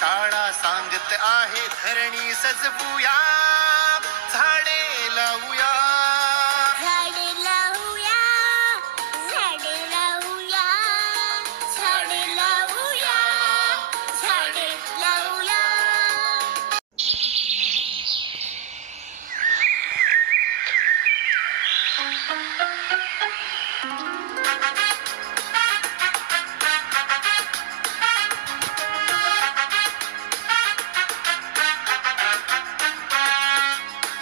शाळा सांगत आहे धरणी सजवूया, झाडे लावूया. झाडे लावूया, झाडे लावूया, झाडे लावूया, झाडे लावूया.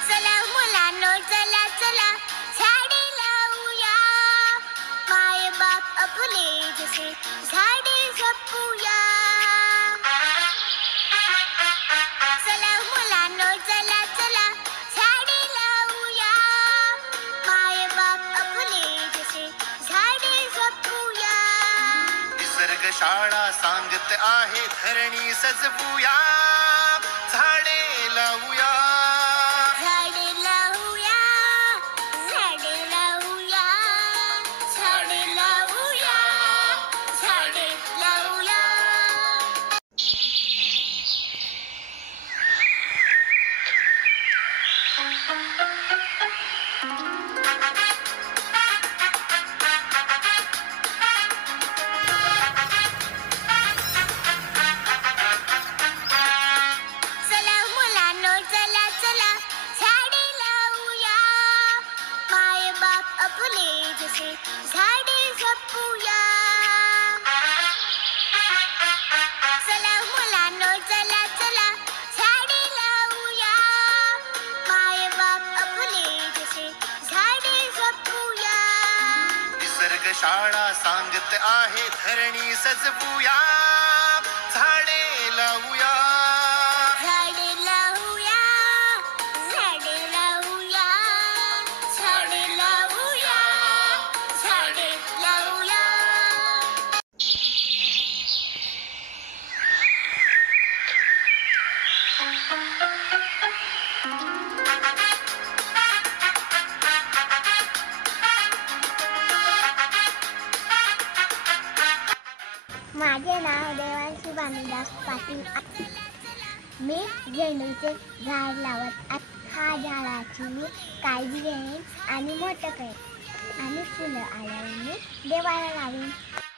चला मुलांनो, चला चला झाडे लावूया. माय बाप आपले जसे झाडे जपूया. चला मुलांनो, चला चला झाडे लावूया. माय बाप आपले जसे झाडे जपूया. निसर्ग शाळा सांगत आहे धरणी सजवूया, झाडे लावूया. झाडे लावूया, झाडे लावूया, झाडे लावूया, झाडे लावूया. चला मुलांनो, चला चला झाडे लावूया. माय बाप आपले जसे झाडे जपूया. चला मुलांनो, चला चला झाडे लावूया. माय बाप आपले जसे झाडे जपूया. निसर्ग शाळा सांगत आहे धरणी सजवूया, झाडे लावूया. झाडे लावूया, झाडे लावूया, झाडे लावूया, झाडे लावूया. माझे नाव देवांशी भानुदास पाटील आहे. मी झेंडूचे झाड लावत आहे. हा झाडाची मी काळजी घेईन आणि मोठं करेन आणि फुलं आल्यावर मी देवाला लावीन.